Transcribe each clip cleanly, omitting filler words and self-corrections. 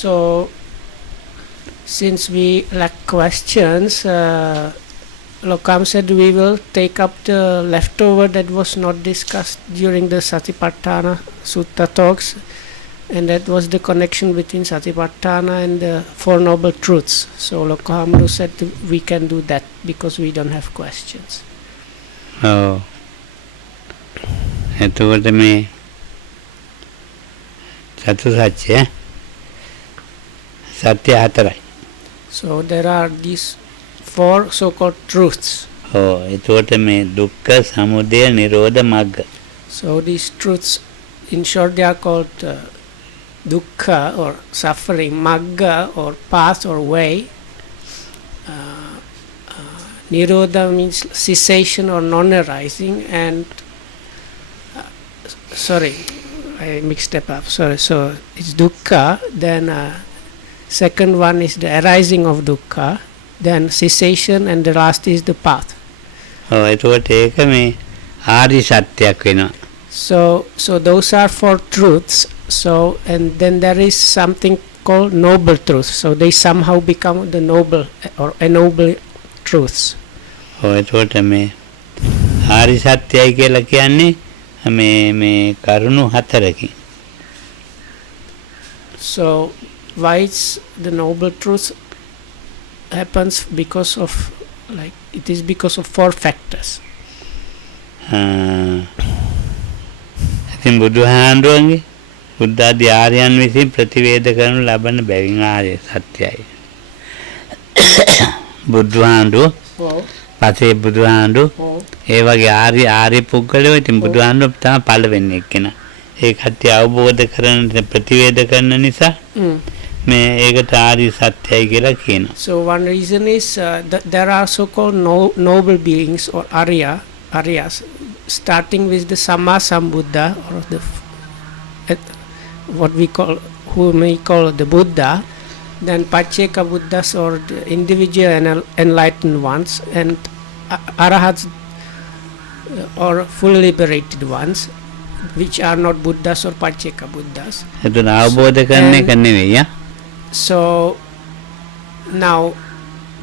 So since we lack questions, Lokam said we will take up the leftover that was not discussed during the Satipatthana Sutta talks, and that was the connection between Satipatthana and the Four Noble Truths. So Lokamru said we can do that because we don't have questions. Oh. එතකොට මේ චතුසත්‍ය සත්‍ය හතරයි. So there are these four so-called truths. එතකොට මේ දුක්ඛ සමුදය නිරෝධ මග්ග. So these truths, in short, they are called dukkha or suffering, magga or path or way. Nirodha means cessation or non-arising, and sorry, I mixed it up. Sorry, so it's dukkha. Then second one is the arising of dukkha. Then cessation, and the last is the path. එතකොට ඒක මේ ආරි සත්‍යයක් වෙනවා. So those are four truths. So and then there is something called noble truth. So they somehow become the noble or ennoble truths. එතකොට මේ ආරි සත්‍යයි කියලා කියන්නේ මේ කරුණු හතරකින්. So why it's the noble truth happens because of it is because of four factors. ඉතින් බුදුහාමුදුරන්ගේ බුද්ධ ආදී ආර්යයන් විසින් ප්‍රතිවේද කරනු ලබන බැවින් ආර්ය සත්‍යයි. බුදුහාමුදුර පසේ බුදුහාමුදුර ඒ වගේ ආර්ය පුද්ගලයෝ ඉතින් බුදුහාමුදුර තමයි පළවෙනි එක්කෙනා. ඒ කට්ටිය අවබෝධ කරන ප්‍රතිවේද කරන නිසා මේ ඒකට ආර්ය සත්‍යයි කියලා කියනවා. So one reason is that there are so-called noble beings or Aryas, starting with the Samma Sambuddha or the whom we call the Buddha, then Pacceka Buddhas or the individual enlightened ones, and Arahats or fully liberated ones, which are not Buddhas or Pacceka Buddhas. So now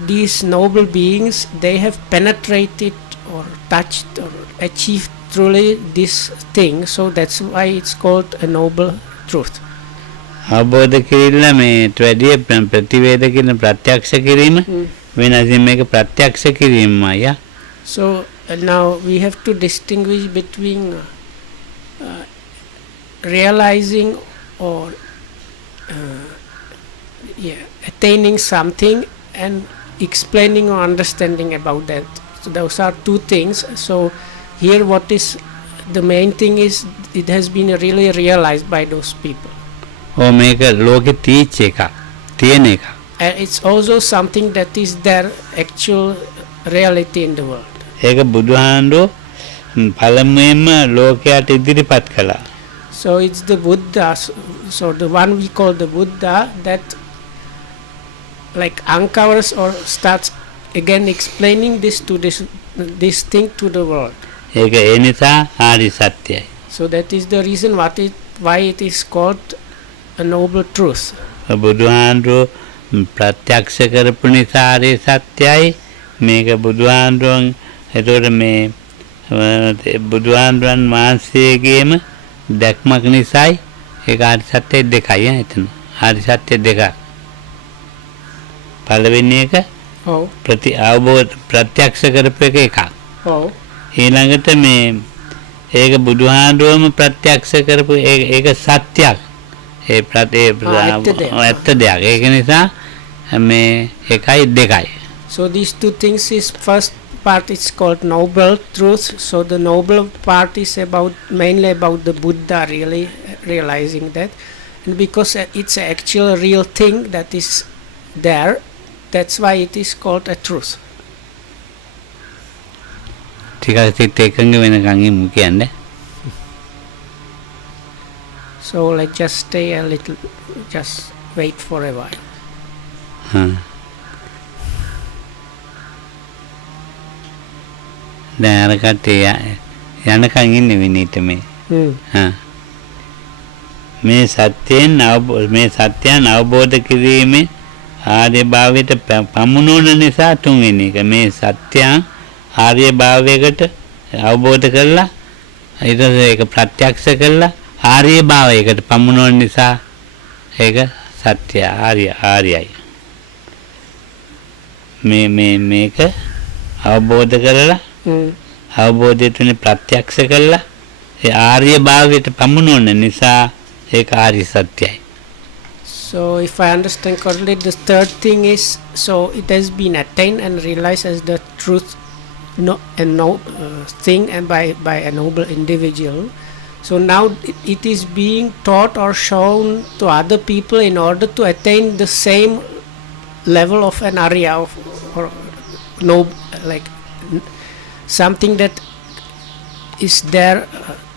these noble beings, they have penetrated or touched or achieved truly this thing, so that's why it's called a noble truth. අවබෝධ කිරීම මේට වැඩි ප්‍රතිවේද කියන ප්‍රත්‍යක්ෂ කිරීම වෙනසින් මේක ප්‍රත්‍යක්ෂ කිරීමයි. So now we have to distinguish between realizing or attaining something and explaining or understanding about that. So those are two things. So here what is the main thing is it has been really realized by those people. මේක ලෝකෙ තීච් එක තියෙන එක. And it's also something that is their actual reality in the world. ඒක බුදුහාමුදුර පළමුවෙන්ම ලෝකයට ඉදිරිපත් කළා. So it's the Buddha, so the one we call the Buddha, that uncovers or starts again explaining this this thing to the world. ඒක ඒ නිසා ආරි සත්‍යයි. So that is the reason why it is called a noble truth. බුදුහාමුදුර ප්‍රත්‍යක්ෂ කරපු නිසා ආරි සත්‍යයි. මේක බුදුහාමුදුරන් එතකොට මේ බුදුහාමුදුරන් වහන්සේගේම දැක්මක් නිසායි ඒක ආරි සත්‍ය දෙකයි එතන. ආරි සත්‍ය දෙක. පළවෙනි එක අවබෝධ ප්‍රත්‍යක්ෂ කරපු එකක්. ඊළඟට මේ ඒක බුදුහාමුදුරම ප්‍රත්‍යක්ෂ කරපු ඒක සත්‍යයක්. ඒ ඇත්ත දෙයක්. ඒක නිසා මේ එකයි දෙකයි. So these two things is first part is called noble truth. So the noble part is mainly about the Buddha really realizing that, and because it's an actual real thing that is there, that's why it is called a truth. So let's just stay a little, just wait for a while. දැන් අර කට්ටිය යනකන් ඉන්නේ විනීත මේ. මේ සත්‍යයන් අවබෝධ කිරීමේ ආර්ය භාවයට පමුණුවන නිසා තුන්වෙනි එක මේ සත්‍යයන් ආර්ය භාවයකට අවබෝධ කරලා ඊට පස්සේ ඒක ප්‍රත්‍යක්ෂ කරලා ආර්ය භාවයකට පමුණුවන නිසා ඒක සත්‍ය ආර්යයි මේක අවබෝධ කරලා අවබෝධය තුන ප්‍රත්‍යක්ෂ කරලා ඒ ආර්ය භාවයට පමුණුවන නිසා ඒක ආර්ය සත්‍යයි. So if I understand correctly, the third thing is, so it has been attained and realized as the truth, thing, and by a noble individual. So now it is being taught or shown to other people in order to attain the same level of an area of or like something that is there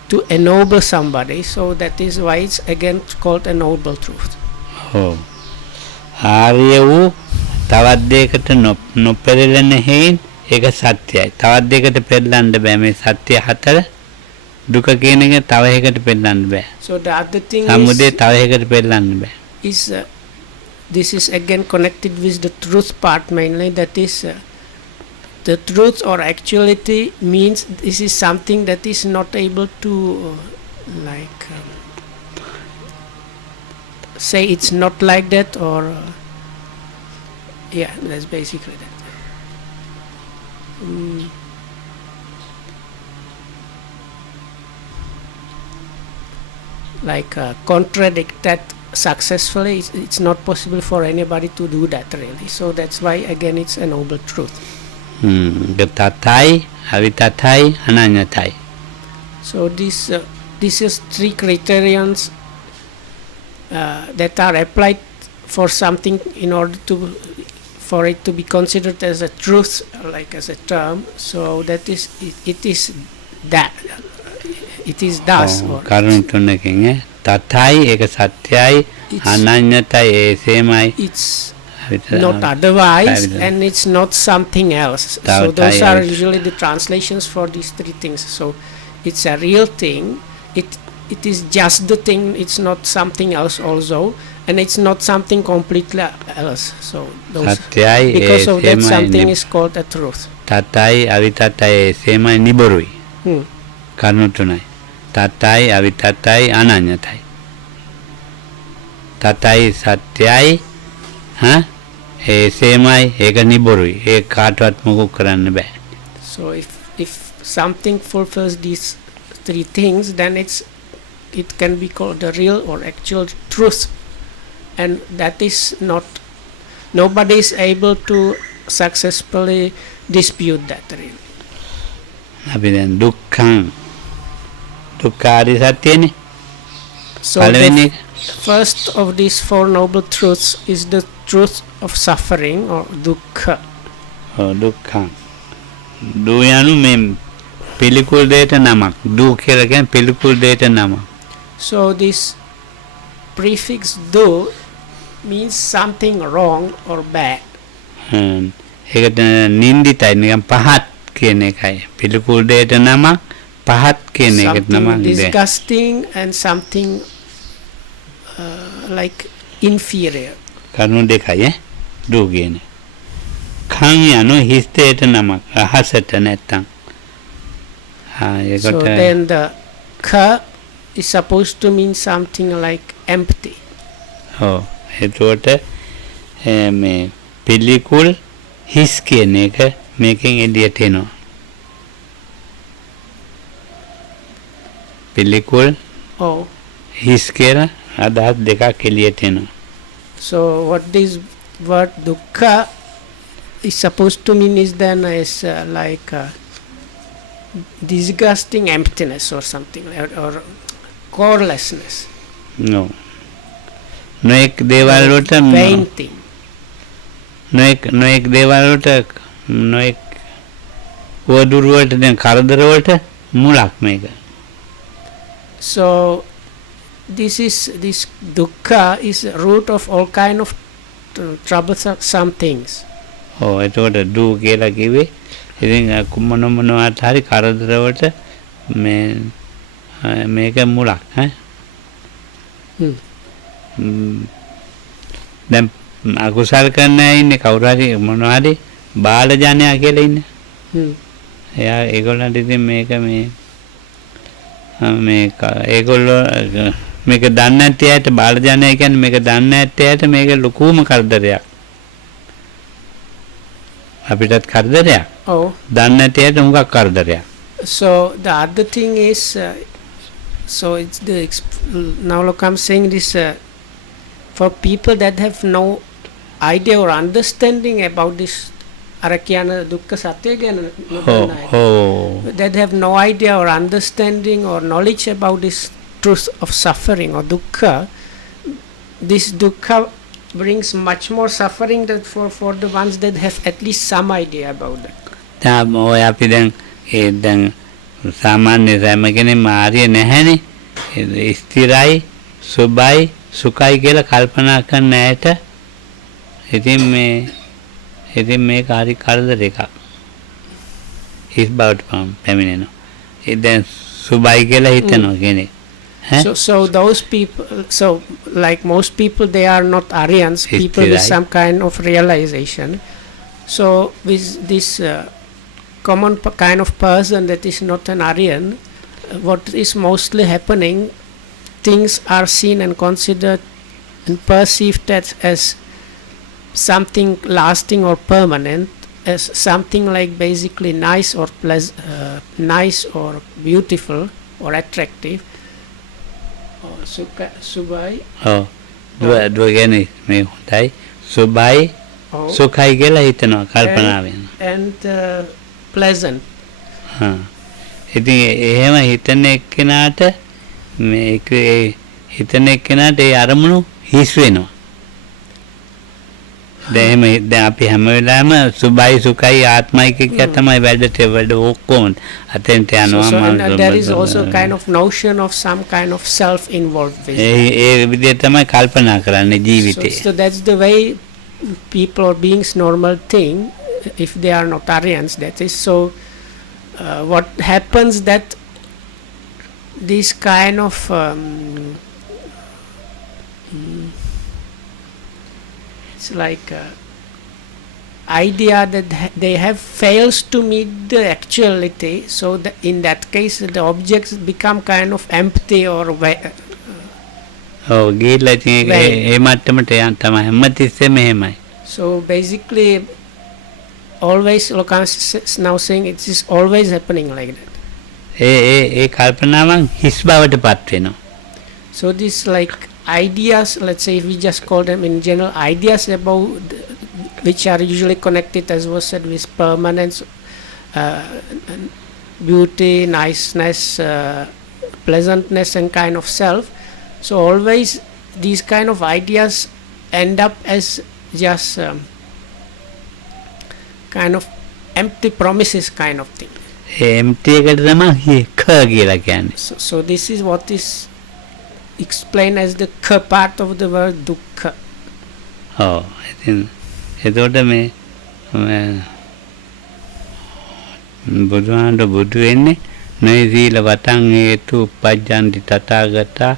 to ennoble somebody. So that is why it's again called a noble truth. Oh, ආර්ය වූ තවත් දෙයකට නොපෙරළෙන හේයින් ඒක සත්‍යයි. තවත් දෙයකට පෙරළන්න බෑ. මේ සත්‍ය හතර දුක කියන එක තව එකකට පෙරළන්න බෑ. So the other thing සමුදය තව එකකට පෙරළන්න බෑ. Is this is again connected with the truth part mainly. That is the truth or actuality means this is something that is not able to like say it's not like that, or yeah, that's basically that. Like contradict that successfully, it's not possible for anybody to do that really. So that's why again it's a noble truth. Tathai, avitathai, ananyathai. So this is three criterions that are applied for something in order for it to be considered as a truth, like as a term. So that is it is that it is thus. Karun tunnakin tathai eka satyai ananyathai esemai. It's not otherwise, and it's not something else. So those are usually the translations for these three things. So it's a real thing. It is just the thing. It's not something else also, and it's not something completely else. So those, because of that, something is called a truth. Tathai avitathai esemai niborui. Karunu tunai. Tathai avitathai ananyathai. Tathai satyai එසේමයි ඒක නිබොරුයි ඒ කාටවත් මොකක් කරන්න බෑ. So if something fulfills these three things, then it can be called the real or actual truth, and that is not, nobody is able to successfully dispute that really. අපි දැන් දුක්ඛාරි සත්‍යනේ. So the first of these four noble truths is the truth of suffering or dukkha. Dukkha. Du yanu me පිළිකුල් දෙයට නමක්. Du කියලා කියන්නේ පිළිකුල් දෙයට නමක්. So this prefix du means something wrong or bad. ඒකට නින්දිතයි නිකන් පහත් කියන එකයි. පිළිකුල් දෙයට නමක් පහත් කියන එකට නමක්. Disgusting and something like inferior. කරුණු දෙකයි du කියන්නේ. කන් යනු හිස් දෙයට නමක් අහසට නැත්තම්. So then the ka is supposed to mean something like empty. එතකොට මේ පිළිකුල් හිස් කියන එක මේකෙන් එළියට එනවා. පිළිකුල් හිස් කියලා අදහස් දෙකක් එළියට එනවා. So what this word dukkha is supposed to mean is then is like disgusting emptiness or something, or corelessness. No. නොඑක් දේවල් වලට painting. නොඑක් දේවල් වලට නොඑක් වදුරු වලට දැන් කරදර වලට මුලක් මේක. So this dukkha is a root of all kind of troublesome things. එතකොට du කියලා කිව්වේ ඉතින් මොනවාට හරි කරදර වලට මේක මුලක් දැන් අකුසල් කරන අය ඉන්නේ කවුරු හරි මොනවා හරි බාල ජනයා කියලා ඉන්නේ. එයා ඒගොල්ලන්ට ඉතින් මේක ඒගොල්ලෝ මේක දන්නේ නැති අයට බාල ජනයා කියන්නේ මේක දන්නේ නැති අයට මේක ලොකුම කරදරයක්. අපිටත් කරදරයක්. ඔව්. දන්නේ නැති අයට හුඟක් කරදරයක්. So the other thing is, so it's now look, I'm saying this for people that have no idea or understanding about this Arakiyana Dukkha Satya that have no idea or understanding or knowledge about this truth of suffering or dukkha. This dukkha brings much more suffering than for the ones that have at least some idea about that. ඔය අපි දැන් සාමාන්‍ය සෑම කෙනෙක්ම ආර්ය නැහැනේ. ස්ථිරයි සුභයි සුඛයි කියලා කල්පනා කරන ඇයට ඉතින් මේක හරි කරදර එකක්. හිස් බවට පැමිණෙනවා. ඒ දැන් සුභයි කියලා හිතනවා කෙනෙක්. So those people, so like most people, they are not Aryans, people with some kind of realization. So with this common kind of person that is not an Aryan, what is mostly happening, things are seen and considered and perceived as something lasting or permanent, as something like basically nice or nice or beautiful or attractive. සුභයි දුව ගැන මේ හොඳයි සුභයි සුඛයි කියලා හිතනවා කල්පනාවෙන් and pleasant. ඉතින් එහෙම හිතන එක්කෙනාට මේක හිතන එක්කෙනාට ඒ අරමුණු හිස් වෙනවා. දැන් අපි හැම වෙලාවෙම සුභයි සුඛයි ආත්මයි කියලා තමයි වැඩට ඔක්කොම අතෙන්ට යනවා. So there is also kind of notion of some kind of self involved with ඒ විදිහට තමයි කල්පනා කරන්නේ ජීවිතේ. So that's the way people or beings normal think if they are not Aryans, that is. So what happens that this kind of it's like idea that they have fails to meet the actuality. So in that case the objects become kind of empty or ගිහිල්ලා ඉතින් ඒ මට්ටමට යන්න තමයි හැමතිස්සෙම එහෙමයි. So basically always Lokan is now saying it is always happening like that. ඒ කල්පනාවන් හිස් බවටපත් වෙනවා. So this like ideas, let's say if we just call them in general ideas about which are usually connected, as was said, with permanence, beauty, niceness, pleasantness and kind of self. So always these kind of ideas end up as just kind of empty promises kind of thing. empty එකට තමයි ක කියලා කියන්නේ. So this is what is explained as the ka part of the word dukkha. ඉතින් එතකොට මේ බුදුහාමුදුරුවෝ බුදු වෙන්නේ නොයි සීල වතං හේතු උපජ්ජන්ති තථාගතා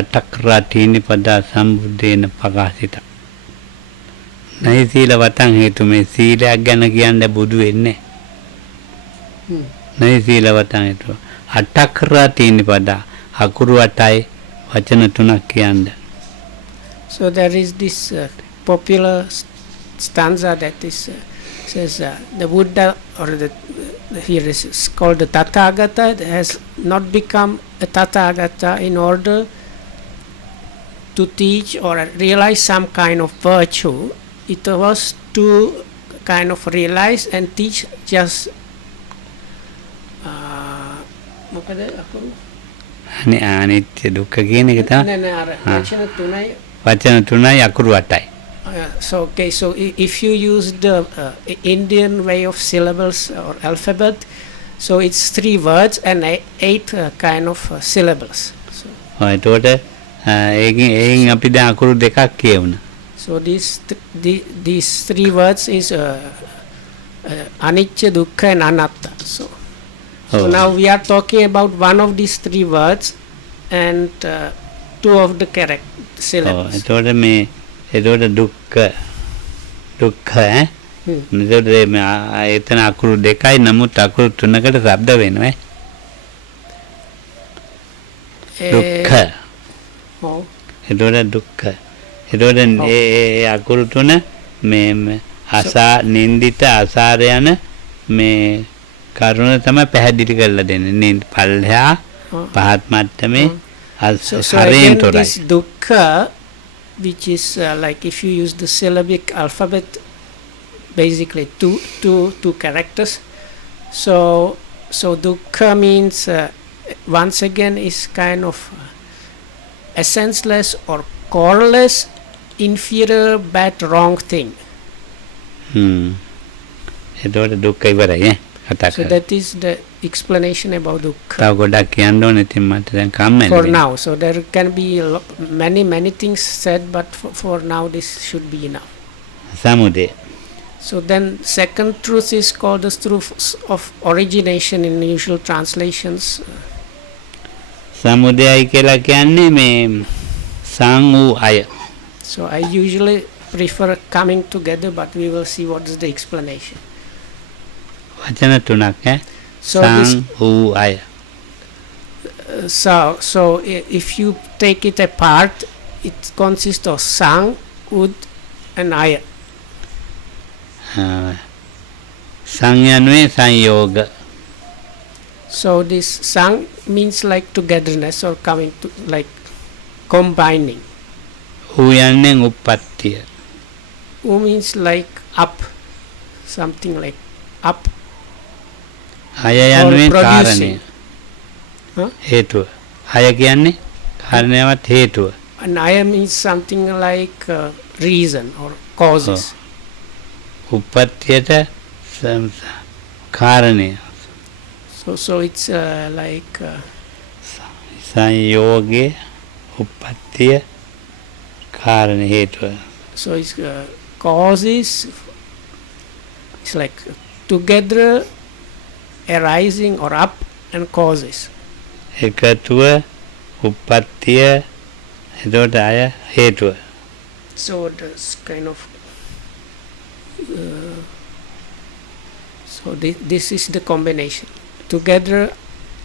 අටක්රාටීනි පදා සම්බුද්දේන පකාසිත. නොයි සීල වතං හේතු මේ සීලයක් ගැන කියන්නේ බුදු වෙන්නේ. නොයි සීල වතං හේතු අටක්රාටීනි පදා අකුරු 8යි වචන 3ක් කියන්නේ. So there is this popular stanza that is says the Buddha or here is called the Tathagata has not become a Tathagata in order to teach or realize some kind of virtue. It was to kind of realize and teach just අනිත්‍ය දුක්ඛ කියන එක තමයි. වචන 3යි අකුරු 8යි. So okay, so if you use the Indian way of syllables or alphabet, so it's 3 words and 8 kind of syllables. So එතකොට ඒකින් අපි දැන් අකුරු දෙකක් කියවුණා. So these 3 words is anicca dukkha and anatta. So now we are talking about one of these 3 words, and two of the correct syllables. එතකොට මේ එතකොට දුක්ඛ ඈ එතකොට එතන අකුරු දෙකයි නමුත් අකුරු තුනකට ශබ්ද වෙනවා දුක්ඛ එතකොට දුක්ඛ එතකොට ඒ අකුරු තුන මේ අසා නින්දිත අසාර යන මේ කරුණ තමයි පැහැදිලි කරලා දෙන්නේ නින්ද පල්හා පහත් මට්ටමේ so again this dukkha, which is like if you use the syllabic alphabet, basically two characters. So dukkha means once again is kind of essenceless or coreless, inferior, bad, wrong thing. එතකොට දුක්ඛ ඉවරයි So that is the explanation about dukkha. තව ගොඩක් කියන්න ඕනේ ඉතින් මට දැන් කම්මැලි. For now, so there can be many things said, but for now this should be enough. සමුදය. So then second truth is called the truth of origination in usual translations. සමුදයයි කියලා කියන්නේ මේ සං වූ අය. So I usually prefer coming together, but we will see what is the explanation. වචන තුනක් So සං වූ අය. So if you take it apart, it consists of sang, ud, and aya. සංයනුවේ සංයෝග. So this sang means like togetherness or coming to like combining. ඌ යන්නේ උප්පත්තිය. U means like up, something like up. අය යනුවේ කාරණය. හේතුව. අය කියන්නේ කාරණයවත් හේතුව. And aya means something like reason or causes. උප්පත්තියට කාරණය. So it's like සංයෝගයේ උප්පත්තිය කාරණ හේතුව. So it's causes. It's like together, arising or up, and causes. එකතුව උප්පත්තිය එතකොට අය හේතුව. So this kind of so this is the combination, together,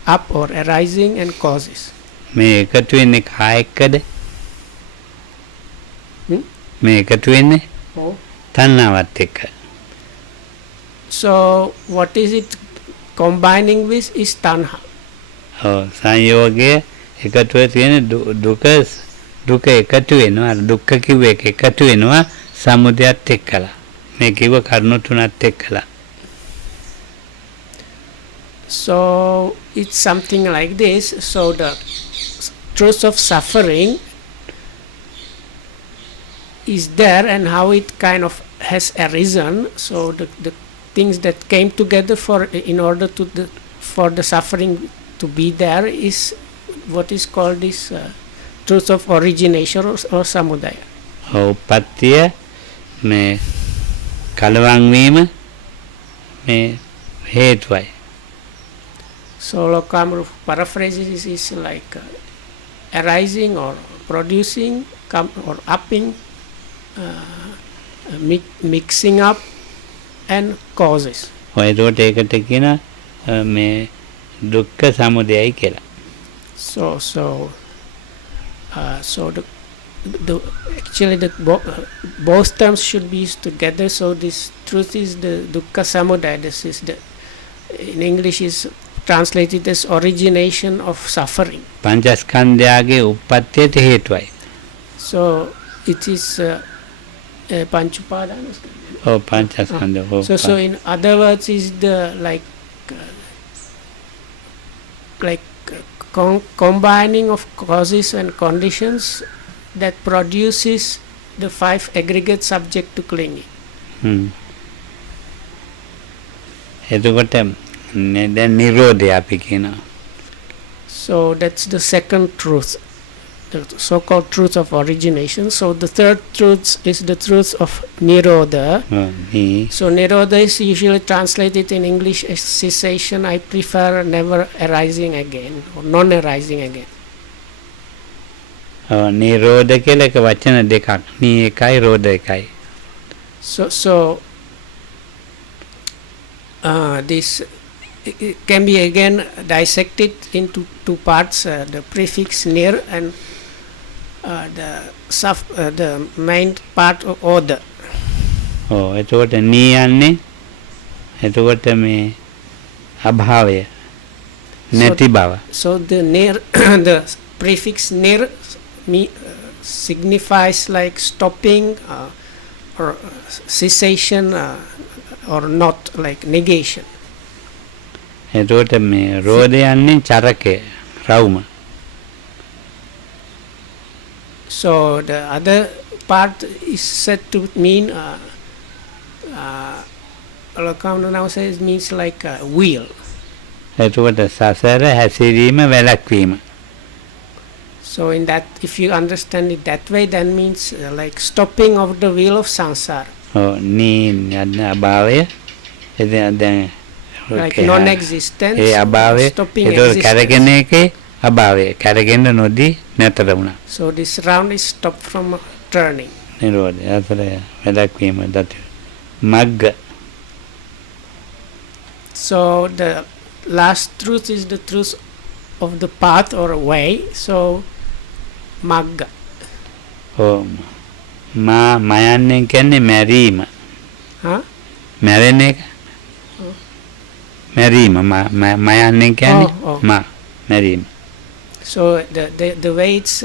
up or arising, and causes. මේ එකතු වෙන්නේ කායකද? මේ එකතු වෙන්නේ තණ්හාවත් එක්ක. So what is it combining with is tanha. සංයෝගයේ එකතුව තියෙන දුක එකතු වෙනවා. දුක්ඛ කිව්ව එක එකතු වෙනවා සමුදයත් එක්කලා. මේ කිව්ව කරුණු තුනත් එක්කලා. So it's something like this. So the truth of suffering is there, and how it kind of has arisen. So the things that came together in order to for the suffering to be there is what is called this truth of origination or samudaya. උප්පත්තිය මේ කලවම් වීම මේ හේතුවයි. So Lokamru paraphrases is like arising or producing, or upping, mixing up, and causes. ඔයදොට ඒකට කියන මේ දුක්ඛ සමුදයයි කියලා. So the actually both terms should be used together. So this truth is the dukkha samudaya. This is in English is translated as origination of suffering. පංචස්කන්ධයගේ උප්පත්තියට හේතුවයි. So it is panchupadana. පංචස්කන්ධ. So in other words is the like combining of causes and conditions that produces the five aggregate subject to clinging. එතකොට දැන් නිරෝධය අපි කියනවා. So that's the second truth, the so-called truth of origination. So the third truth is the truth of nirodha. So nirodha is usually translated in English as cessation. I prefer never arising again or non-arising again. නිරෝධ කියලා එක වචන දෙකක්. Knee එකයි රෝධ එකයි. So this it can be again dissected into two parts, the prefix near and the main part of order. එතකොට knee යන්නේ එතකොට මේ අභාවය නැති බව. So the near the prefix near signifies like stopping or cessation or not, like negation. එතකොට මේ රෝධ යන්නේ චරකය රවුම. So the other part is said to mean Alakama now says means like a wheel. එතකොට සසර හැසිරීම වැළැක්වීම. So in that, if you understand it that way, that means like stopping of the wheel of samsara. Knee යන්නේ අභාවය. දැන් Like non-existence, ඒ අභාවය stopping ඒතකොට කරගෙන existence. එකේ අභාවය කරගෙන නොදී නැතර වුණා. So this round is stopped from turning. නිරෝධය අතර වැළැක්වීම දත මග්ග. So the last truth is the truth of the path or way. So magga. මයන්නේ කියන්නේ මැරීම. Huh? මැරෙන එක. මැරීම මයන්නේ කියන්නේ මැරීම. So the way it's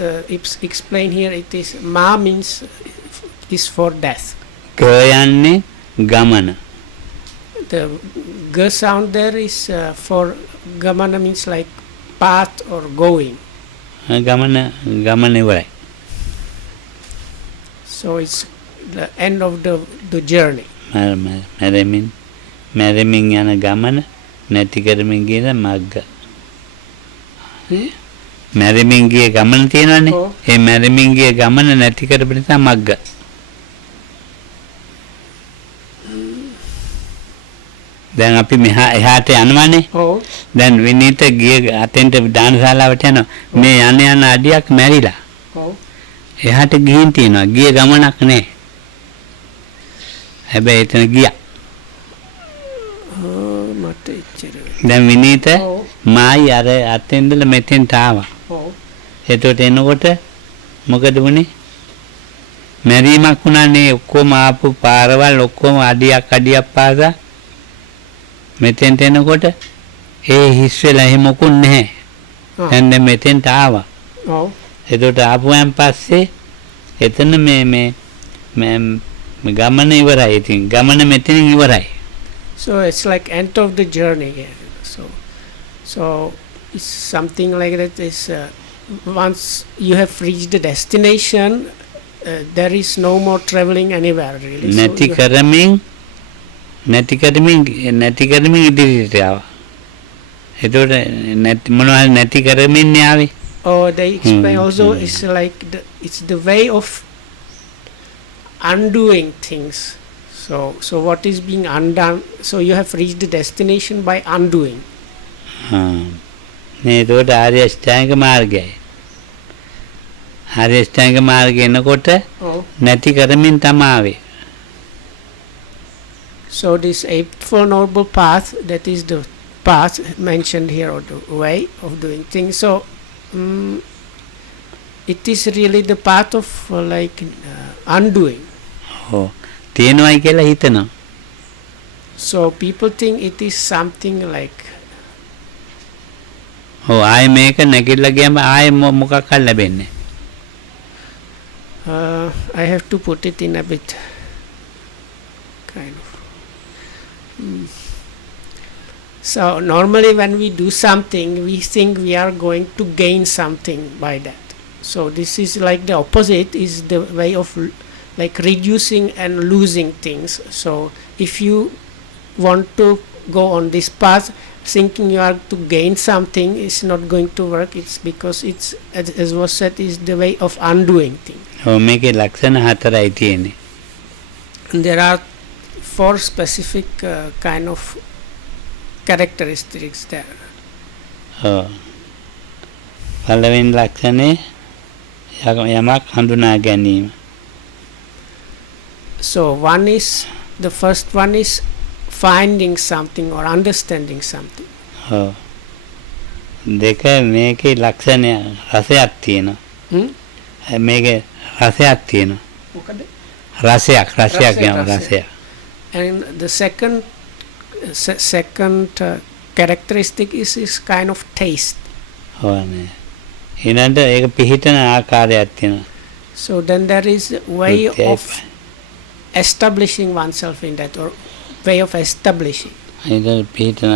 explained here, it is ma means is for death. ක යන්නේ ගමන. The g sound there is for gamana, means like path or going. ගමන ඉවරයි. So it's the end of the journey. මැරෙමින් යන ගමන නැති කරමින් ගියන මග්ග. මැරෙමින් ගිය ගමන තියෙනවානේ. ඒ මැරෙමින් ගිය ගමන නැති කරපු නිසා මග්ග. දැන් අපි එහාට යනවානේ. දැන් විනීත ගිය අතෙන්ට දානශාලාවට යනවා. මේ යන අඩියක් මැරිලා. එහාට ගිහින් තියෙනවා. ගිය ගමනක් නැහැ. හැබැයි එතන ගියා. මට එච්චර. දැන් විනීත මායි අර අතෙන්දලා මෙතෙන්ට ආවා. එතකොට එනකොට මොකද වුනේ? මැරීමක් වුණානේ. ඔක්කොම ආපු පාරවල් ඔක්කොම අඩියක් පාසා මෙතෙන්ට එනකොට ඒ හිස් වෙලා එහෙම මොකුත් නැහැ. දැන් මෙතෙන්ට ආවා. එතකොට ආපුවයන් පස්සේ එතන මේ ගමන ඉවරයි. ඉතින් ගමන මෙතනින් ඉවරයි. So it's like end of the journey. So it's something like that. Is once you have reached the destination, there is no more traveling anywhere really. නැති කරමින් ඉදිරියට ආවා. එතකොට මොනවද නැති කරමින් ආවේ? Oh, they explain also it's like it's the way of undoing things. So what is being undone? So you have reached the destination by undoing. එතකොට ආර්ය අෂ්ටාංග මාර්ගයයි. ආර්ය අෂ්ටාංග මාර්ගය එනකොට නැති කරමින් තමයි ආවේ. So this Eightfold Noble Path, that is the path mentioned here, or the way of doing things. So it is really the path of undoing. තියෙනවයි කියලා හිතනවා. So people think it is something like ආයේ මේක නැගිටලා ගියාම ආයේ මොකක් හරි ලැබෙන්නේ. I have to put it in a bit kind of. So normally when we do something, we think we are going to gain something by that. So this is like the opposite, is the way of like reducing and losing things. So if you want to go on this path thinking you are to gain something, it's not going to work. It's because it's as was said, is the way of undoing things. මේකේ ලක්ෂණ හතරයි තියෙන්නේ. There are 4 specific kind of characteristics there. පළවෙනි ලක්ෂණය යමක් හඳුනා ගැනීම. So one is, the first one is finding something or understanding something. ඔව්. දෙක මේකේ ලක්ෂණය රසයක් තියෙනවා. මේකේ රසයක් තියෙනවා. මොකද? රසයක් කියනවා රසයක්. And the second characteristic is kind of taste. ඔව්නේ. ඊළඟට ඒක පිහිටන ආකාරයක් තියෙනවා. So then there is a way of establishing oneself in that, or way of establishing. ඊළඟ පිහිටන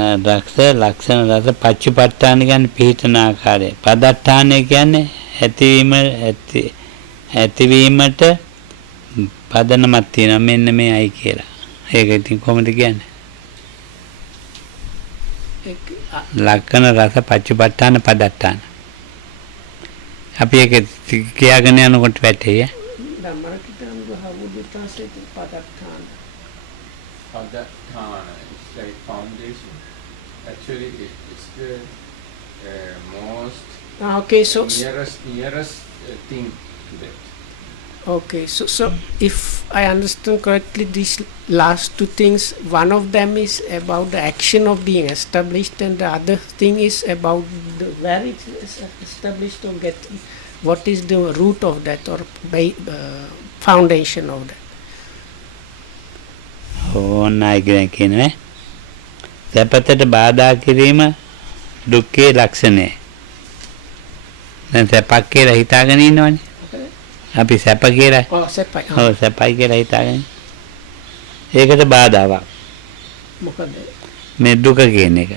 ලක්ෂණ රස පච්චුපට්ඨාන කියන්නේ පිහිටන ආකාරය. පදට්ඨානය කියන්නේ ඇතිවීමට පදනමක් තියෙනවා මෙන්න මේයි කියලා. ඒක ඉතින් කොහොමද කියන්නේ? ලක්ෂණ රස පච්චුපට්ඨාන පදට්ඨාන. අපි ඒක කියාගෙන යනකොට වැටේ. How would you translate Padatthana? Padatthana is like foundation. Actually, it's the most okay, so nearest thing to that. Okay, so if I understand correctly, these last two things, one of them is about the action of being established, and the other thing is about where it is established, or what is the root of that, or foundation of that. ඕනයි කියන්නේ සැපතට බාධා කිරීම දුක්ඛේ ලක්ෂණය. දැන් සැපක් කියලා හිතාගෙන ඉන්නවනේ. අපි සැප කියලා සැපයි කියලා හිතාගෙන. ඒකට බාධාවක්. මොකද? මේ දුක කියන එක.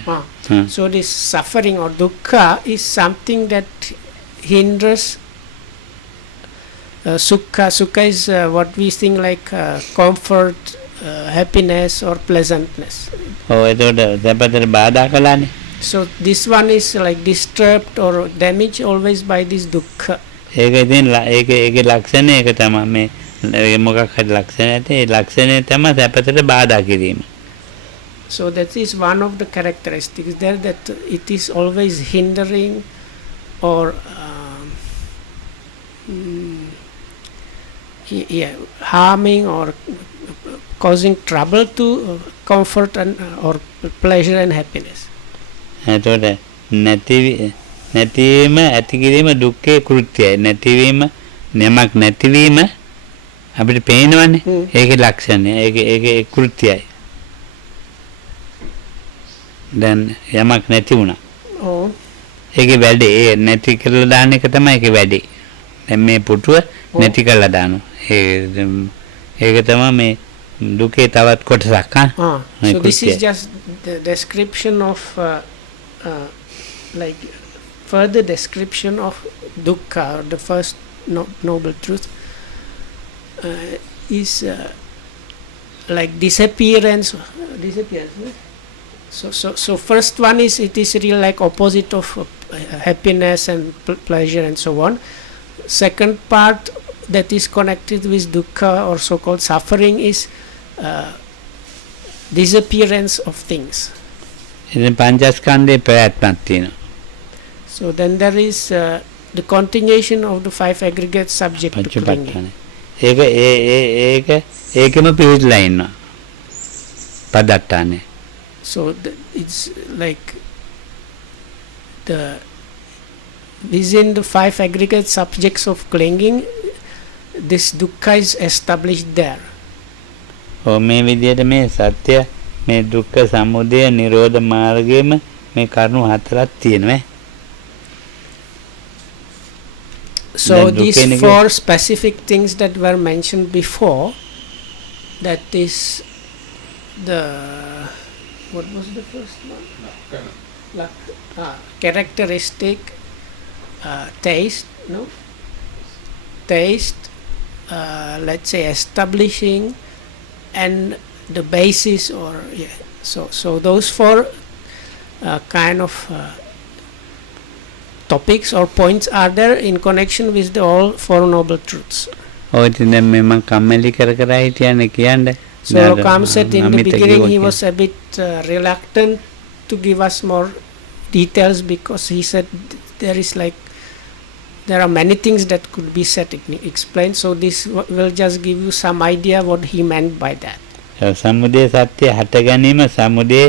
So this suffering or dukkha is something that hinders sukha. Sukha is what we think like comfort, happiness or pleasantness. So this one is like disturbed or damaged always by this dukkha. ඒකේ ලක්ෂණය ඒක තමයි මේ මොකක් හරි ලක්ෂණයක් ඒ ලක්ෂණය තමයි සැපතට බාධා කිරීම. So that is one of the characteristics there, that it is always hindering or harming or causing trouble to comfort and or pleasure and happiness. එතකොට නැතිවීම ඇති කිරීම දුක්ඛේ කෘත්‍යයි. නැතිවීම නමක් නැතිවීම අපිට පේනවනේ. ඒකේ ලක්ෂණය. ඒකේ කෘත්‍යයි. දැන් යමක් නැති වුණා. ඔව්. ඒකේ වැඩේ ඒ නැති කරලා දාන එක තමයි ඒකේ වැඩේ. දැන් මේ පුටුව නැති කරලා දානවා. ඒක තමයි මේ දුකේ තවත් කොටසක්. So this is just the description of like further description of dukkha, or the first noble truth is like disappearance. So first one is, it is really like opposite of happiness and pleasure and so on. Second part that is connected with dukkha or so-called suffering is disappearance of things. ඉතින් පංචස්කන්ධේ ප්‍රයත්නක් තියෙනවා. So then there is the continuation of the five aggregate subject to clinging. ඒකම පිළිලා ඉන්නවා. පදට්ටානේ. So it's like within the five aggregate subjects of clinging, this dukkha is established there. මේ විදිහට මේ සත්‍ය, මේ දුක්ඛ සමුදය නිරෝධ මාර්ගයේම මේ කරුණු හතරක් තියෙනවා. So these four specific things that were mentioned before, that is the, what was the first one? Characteristic, taste, let's say establishing, and the basis, or so those four kind of topics or points are there in connection with the all four noble truths. So Lokam said in the beginning he was a bit reluctant to give us more details, because he said there is like there are many things that could be said, explained. So this will just give you some idea what he meant by that. සමුදය සත්‍ය හට ගැනීම සමුදය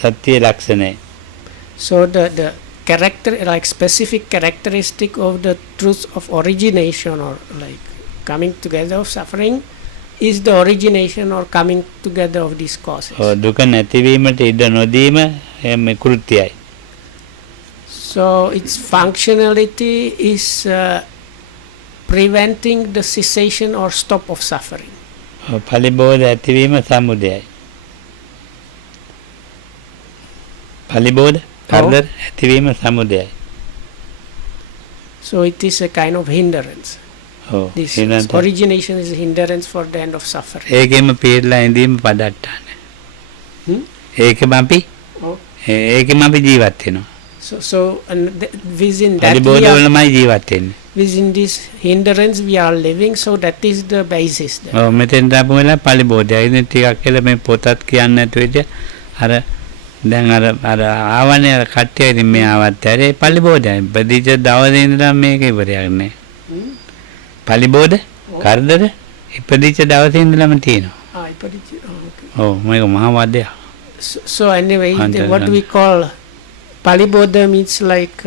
සත්‍ය ලක්ෂණය. So the character, like specific characteristic of the truth of origination, or like coming together of suffering, is the origination or coming together of these causes. දුක නැතිවීමට ඉඩ නොදීම මේ කෘත්‍යයයි. So its functionality is preventing the cessation or stop of suffering. පලිබෝධ ඇතිවීම සමුදයයි. පලිබෝධ කරදර ඇතිවීම සමුදයයි. So it is a kind of hindrance. This origination is a hindrance for the end of suffering. ඒකෙම පිරලා ඉඳීම පදට්ටාන. ඒකම අපි ඒකෙම අපි ජීවත් වෙනවා. So and within that පලිබෝධ වලමයි ජීවත් වෙන්නේ. within this hindrance we are living, so that is the basis there. ඔව් මෙතෙන් දාපු වෙලාව පලිබෝධය. ඉතින් ටිකක් කියලා මේ පොතත් කියන්නේ නැතු වෙච්ච අර දැන් අර ආවනේ අර කට්ටිය ඉතින් මේ ආවත් ඇරේ පලිබෝධයයි. බදිච්ච දවසේ ඉඳලා මේක ඉවරයක් නෑ. පලිබෝධ කරදර ඉපදිච්ච දවසේ ඉඳලම තියෙනවා. ඔව් මේක මහා වාදයක්. So anyway, what we call palibodha means like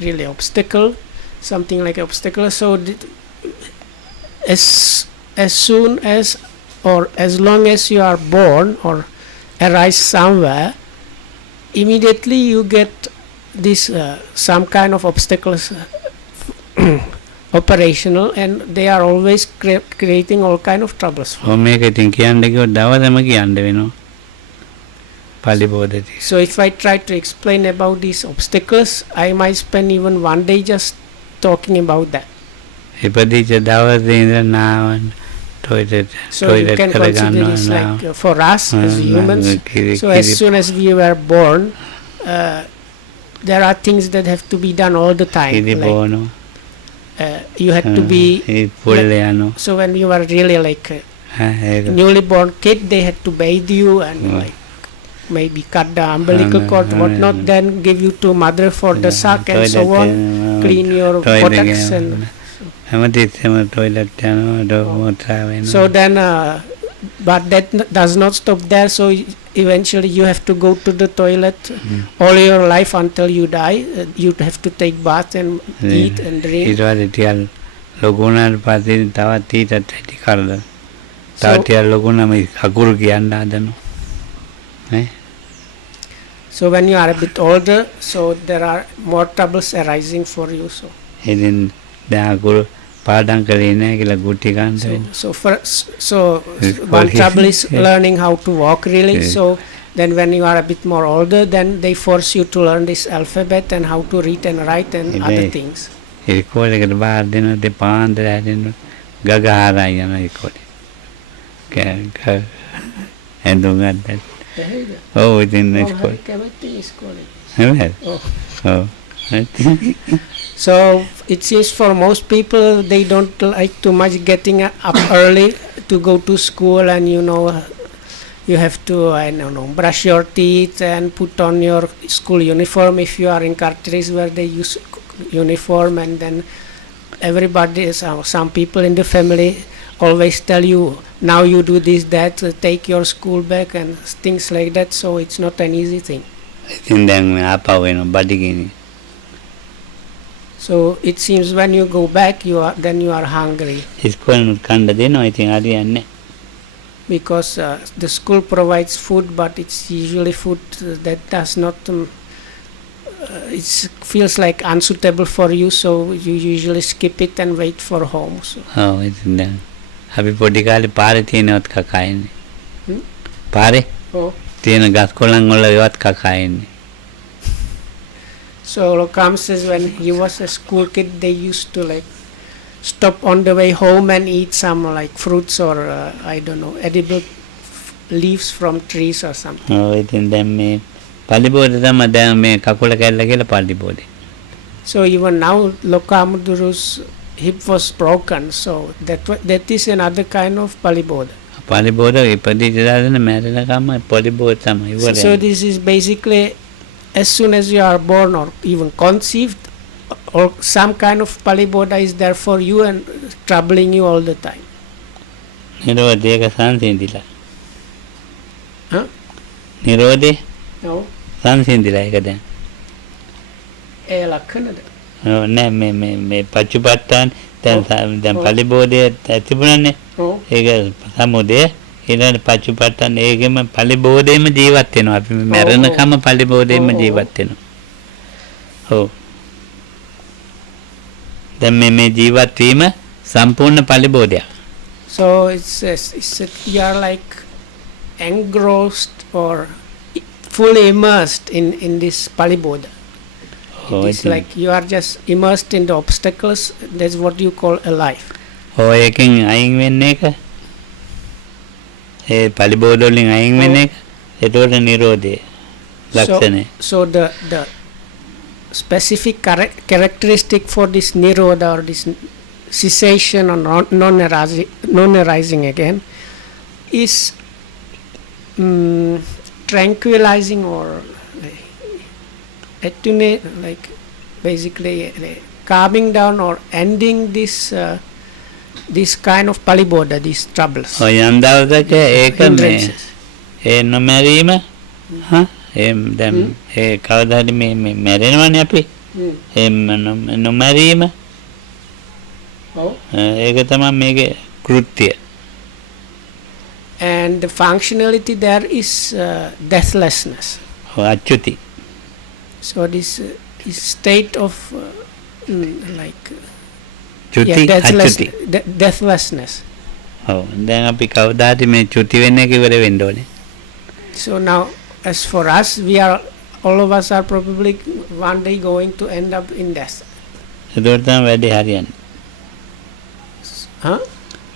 really obstacle, something like obstacle. So as soon as or as long as you are born or arise somewhere, immediately you get this some kind of obstacles operational, and they are always creating all kind of troubles. මේක ඉතින් කියන්න කිව්වොත් දවසම කියන්න වෙනවා. පලිබෝධති. So if I try to explain about these obstacles, I might spend even one day just talking about that. ඉපදිච්ච දවසේ ඉඳලා නාවන්න toilet So you can consider this like for us as humans. So as soon as we were born, there are things that have to be done all the time. Like, you had to be so when you were really like a newly born kid, they had to bathe you and like maybe cut the umbilical cord, whatnot, then give you to mother for the suck and so on, clean your buttocks and so then but that does not stop there. So eventually you have to go to the toilet all your life until you die. You have to take bath and eat and drink. So when you are a bit older, so there are more troubles arising for you. So one trouble is learning how to walk really. So then when you are a bit more older, then they force you to learn this alphabet and how to read and write and other things. Oh, within the school. So it seems for most people they don't like too much getting up early to go to school, and you have to brush your teeth and put on your school uniform if you are in countries where they use uniform, and then everybody, some people in the family always tell you, now you do this, that, take your school back and things like that. So it's not an easy thing. So it seems when you go back, you are hungry. Because the school provides food, but it's usually food that does not. It feels like unsuitable for you, so you usually skip it and wait for home. So. Oh, it's done. අපි පොඩි කාලේ පාරේ තියෙනවත් කකා එන්නේ. පාරේ? ඔව්. තියෙන ගස් කොළන් වල ඒවත් කකා එන්නේ. So Lokam says when he was a school kid, they used to like stop on the way home and eat some like fruits or I don't know, edible leaves from trees or something. Oh, ඉතින් දැන් මේ පලිබෝධ තමයි දැන් මේ කකුල කැල්ල කියලා පලිබෝධ. So even now Lokamuduru's hip was broken, so that is another kind of palibodha. Palibodha ඉපදිච්ච දාගෙන මැරෙනකම් palibodha තමයි ඉවරයි. So this is basically as soon as you are born or even conceived, or some kind of Pali Bodha is there for you and troubling you all the time. නිරෝධය ඒක සංසිඳිලා. Huh? නිරෝධය No. සංසිඳිලා ඒක දැන්. ඒ ලක්ෂණද? ඔව් නෑ මේ පච්චුපට්ඨාන දැන් ඔව්. පරිබෝධය තිබුණානේ. ඔව්. ඒක සමුදය ඊළඟ පච්චුපට්ඨාන ඒකෙම පරිබෝධයෙම ජීවත් වෙනවා. අපි මැරෙනකම පරිබෝධයෙම ඔව්. ජීවත් වෙනවා. ඔව්. දැන් මේ ජීවත් වීම සම්පූර්ණ පරිබෝධයක්. So you are like engrossed or fully immersed in this Pali Bodha. Oh, It's like you are just immersed in the obstacles. That's what you call a life. ඔය එකෙන් අයින් වෙන්න එක ඒ පරිබෝධ වලින් අයින් වෙන්න එක ඒතකොට නිරෝධය ලක්ෂණය. So the specific characteristic for this nirodha or this cessation or non-arising again is tranquilizing or attunate, like basically calming down or ending this kind of Pali Bodha, these troubles. ඔය යම් දවසක ඒක මේ hindrances. ඒ නොමැරීම දැන් ඒ කවදා හරි මේ මැරෙනවනේ අපි ඒ නොමැරීම ඒක තමයි මේකේ කෘත්‍ය. And the functionality there is deathlessness. අච්චුති. So this is state of like චුති අච්චුති. deathlessness. ඔව් දැන් අපි කවදා හරි මේ චුති වෙන්න එක ඉවර වෙන්න ඕනේ. So now, as for us, all of us are probably one day going to end up in death. ඒතකොට තමයි වැඩේ හරියන්නේ. Huh?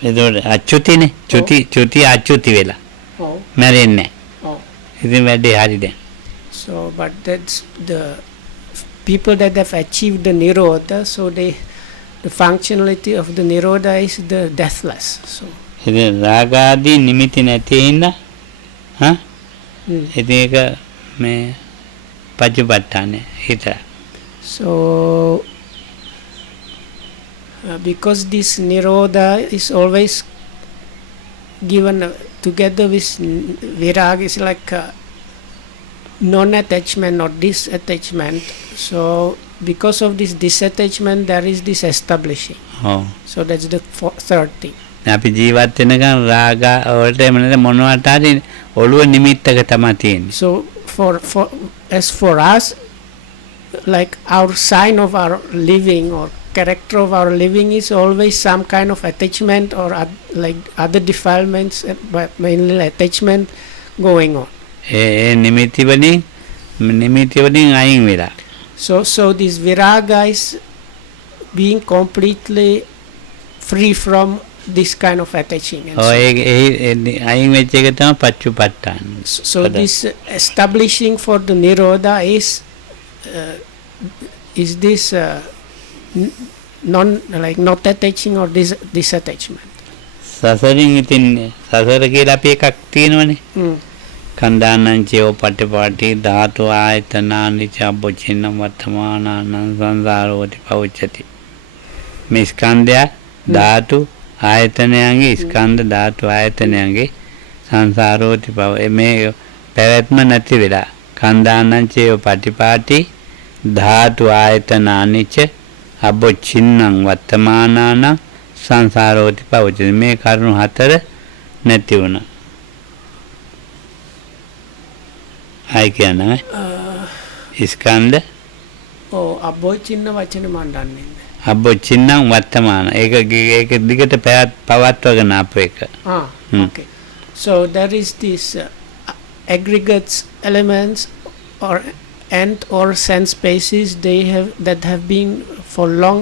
ඒතකොට අච්චුතිනේ. චුති අච්චුති වෙලා. Oh. මැරෙන්නේ නැහැ. Oh. ඉතින් වැඩේ හරි දැන්. So, but that's the people that have achieved the Nirodha, so the functionality of the Nirodha is the deathless. So. ඉතින් රාගාදී නිමිති නැති හින්දා ඉතින් ඒක මේ පච්චුපට්ඨානේ හිතලා. So, because this Nirodha is always given together with Viraga, is like non-attachment or disattachment. So, because of this disattachment, there is this establishing. ඔව්. So, that's the third thing. අපි ජීවත් වෙනකන් රාග වලට එමනද මොනවට හරි ඔළුව නිමිත්තක තමයි තියෙන්නේ. So, as for us, like our sign of our living or character of our living is always some kind of attachment or like other defilements, but mainly attachment going on. ඒ නිමිති වලින් අයින් වෙලා. So this viraga is being completely free from this kind of attaching. And ඔය අයින් වෙච්ච එක තමයි පච්චුපට්ඨාන. so this establishing for the nirodha is this not attaching or disattachment. සසරින් ඉතින් සසර කියලා අපි එකක් තියෙනවනේ. කන්දානංචෝ පටිපාටි ධාතු ආයතනානිච බොචින්න වර්තමානං සංසාරෝති පවච්චති. මේ ස්කන්ධය ධාතු ආයතනයන්ගේ ස්කන්ධ ධාතු ආයතනයන්ගේ සංසාරෝති පව මේ පැවැත්ම නැති වෙලා කන්දානංචෝ පටිපාටි ධාතු ආයතනානිච අබොචින්නං වර්තමානං සංසාරෝති පවච්චති. මේ කරුණු හතර නැති වුණා. ආයි කියන්නේ ස්කන්ධ අබොචින්න වචන මන් දන්නේ නැහැ. අබොචින්නං වර්තමාන ඒක දිගට පවත්වගෙන ආපු එක. Okay. So there is this aggregates elements or sense spaces that have been for long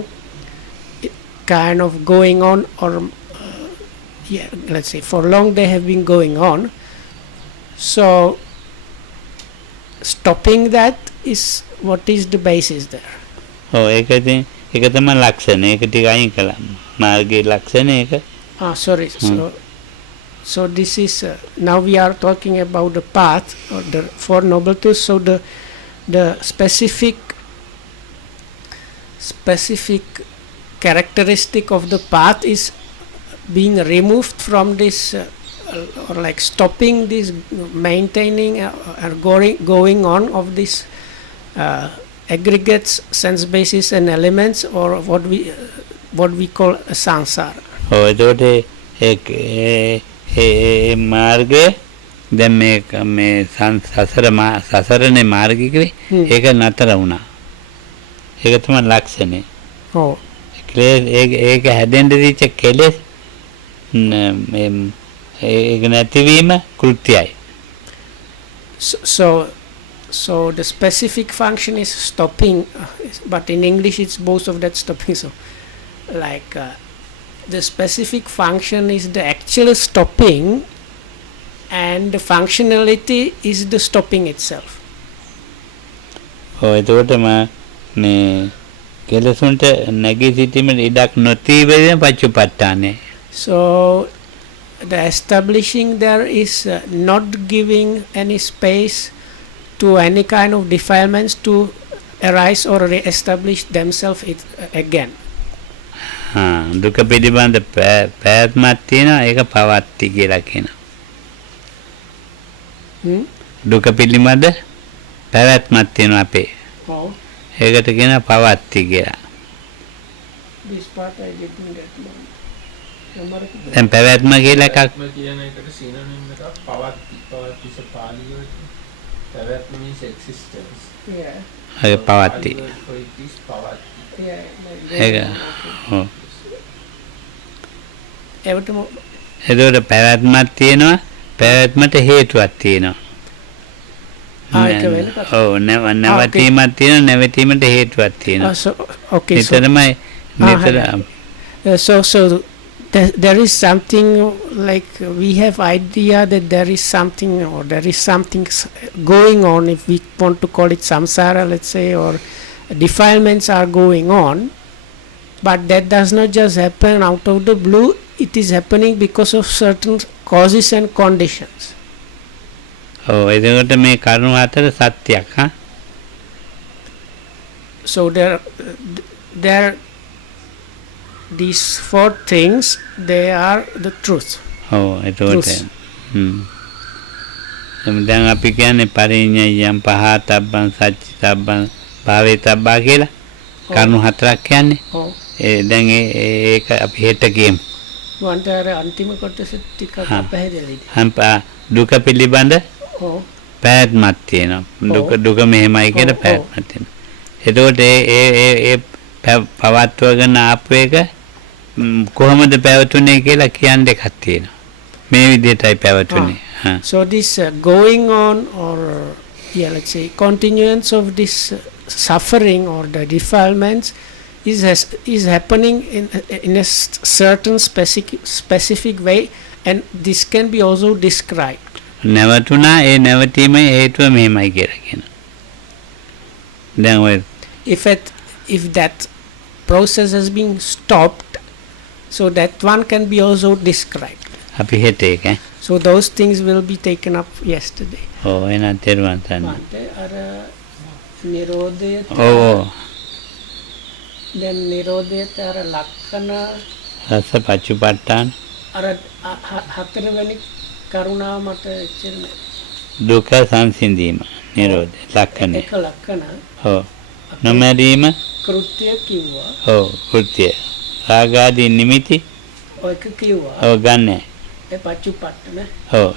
kind of going on, or let's say for long they have been going on. So stopping that is what is the basis there. ඒක තමයි ලක්ෂණ. ඒක ටික අයින් කළා. මාර්ගයේ ලක්ෂණ ඒක. Sorry. So this is now we are talking about the path or the Four Noble Truths. So the specific characteristic of the path is being removed from this or like stopping this maintaining or going on of this aggregates, sense basis and elements, or what we call a samsara. ඔව් එතකොට ඒ මාර්ගය දැන් මේ සසරනේ මාර්ගය කිව්වේ ඒක නතර වුණා. ඒක තමයි ලක්ෂණය. Oh. ඒක හැදෙන්න දීච්ච කෙලෙස් ඒක නැතිවීම කෘත්‍යයි. So the specific function is stopping, but in English it's both of that stopping. So like the specific function is the actual stopping, and the functionality is the stopping itself. එතකොට මේ කෙලසුන්ට නැගී සිටීමේ ඉඩක් නොතිබෙන පච්චුපට්ඨානය. So the establishing there is not giving any space to any kind of defilements to arise or re-establish themselves again. දුක පිළිබඳ පැවැත්මක් තියෙනවා, ඒක පවත්ති කියලා කියනවා. දුක පිළිබඳ පැවැත්මක් තියෙනවා අපේ. ඒකට කියනවා පවත්ති කියලා. This part I didn't get. දැන් පැවැත්ම කියලා එකක් කියන එකට synonym එකක් පවත්ති is a Pali word. පැවැත්ම means existence. Yeah. ඒක පවත්ති. For it is pavatti. Yeah. ඒක ඔව්. එතකොට පැවැත්මක් තියෙනවා, පැවැත්මට හේතුවක් තියෙනවා. ඔව් නැවතීමක් තියෙනවා, නැවතීමට හේතුවක් තියෙනවා. Okay. නිතරමයි නිතර so there is something like we have idea that there is something or there is something going on, if we want to call it samsara, let's say, or defilements are going on, but that does not just happen out of the blue. It is happening because of certain causes and conditions. ඔව් එතකොට මේ කරුණු හතර සත්‍යයක් හා. So there these four things, they are the truth. ඔව් එතකොට දැන් අපි කියන්නේ පරිඤ්ඤයම් පහතබ්බං සච්චිතබ්බං භාවේතබ්බා කියලා කරුණු හතරක් කියන්නේ. ඔව්. දැන් ඒක අපි හෙට කියමු. වන්ටාර අන්තිම කොටස ටිකක් අපහැදෙලිද? දුක පිළිබඳ ඔව්. පැවැත්මක් තියෙනවා. දුක මෙහෙමයි කියලා පැවැත්මක් තියෙනවා. එතකොට ඒ පවත්වගෙන ආපු එක කොහොමද පැවතුනේ කියලා කියන්න එකක් තියෙනවා. මේ විදිහටයි පැවතුනේ. So this going on, or let's say continuance of this suffering or the defilements is happening in a certain specific way, and this can be also described. නැවතුණා, ඒ නැවතීමේ හේතුව මෙහෙමයි කියලා කියනවා. දැන් ඔය if that process has been stopped, so that one can be also described. අපි හෙට ඒක So those things will be taken up yesterday. ඔව් එනන් තෙරුවන් සරණයි. අර නිරෝධය දැන් නිරෝධයට අර ලක්ෂණ රස පච්චුපට්ඨාන අර හතරවෙනි කරුණාව මට එච්චර දුක සංසිඳීම නිරෝධය ලක්ෂණය. එක ලක්ෂණ. ඔව් නොමැරීම කෘත්‍ය කිව්වා. ඔව් කෘත්‍ය රාගාදී නිමිති ඔයක කිව්වා. ඔව් ගන්න. ඒ පච්චුපට්ඨන. ඔව්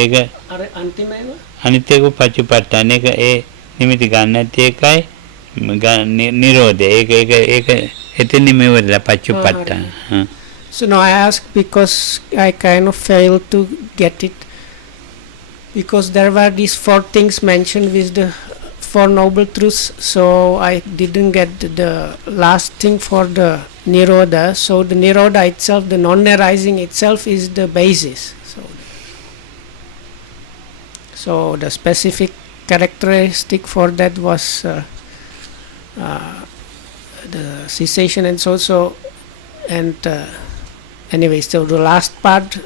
ඒක අර අන්තිමේව අනිත් එක පච්චුපට්ඨාන එක ඒ නිමිති ගන්න නැති එකයි නිරෝධය. ඒක එතනින් මෙවරලා පච්චුපට්ඨාන. So now I ask because I kind of failed to get it, because there were these four things mentioned with the Four Noble Truths, so I didn't get the last thing for the Nirodha. So the Nirodha itself, the non-arising itself, is the basis. So the specific characteristic for that was the cessation, and so anyway, so the last part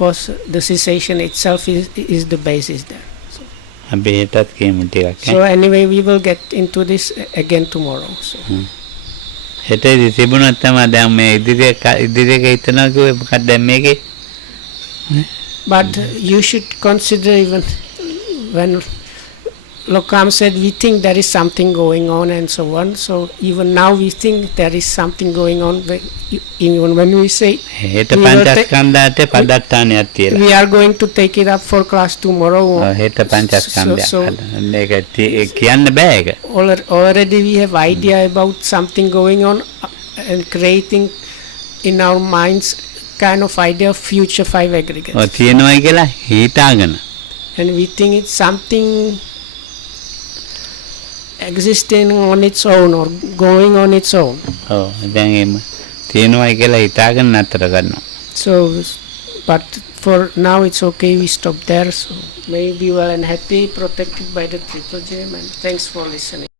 was the cessation itself is the basis there. So අපි හෙටත් කියමු ටිකක් So anyway, we will get into this again tomorrow. So. හෙට ඉදි තිබුණොත් තමයි දැන් මේ ඉදිරියක හිතනවා කිව්වේ මොකක්ද දැන් මේකේ But you should consider, even when Lokam said we think there is something going on and so on. So even now we think there is something going on. Even when we say හෙට පංචස්කන්ධාට පදත්තානයක් තියලා we are going to take it up for class tomorrow. හෙට පංචස්කන්ධය So මේක කියන්න බෑ ඒක already we have idea about something going on and creating in our minds kind of idea of future 5 aggregates. ඔය තියෙනවයි කියලා හිතාගෙන And we think it's something existing on its own or going on its own. ඔව් දැන් එහෙම තියෙනවයි කියලා හිතාගෙන නතර කරනවා So, but for now it's okay, we stop there. So may be well and happy, protected by the Triple Gem, and thanks for listening.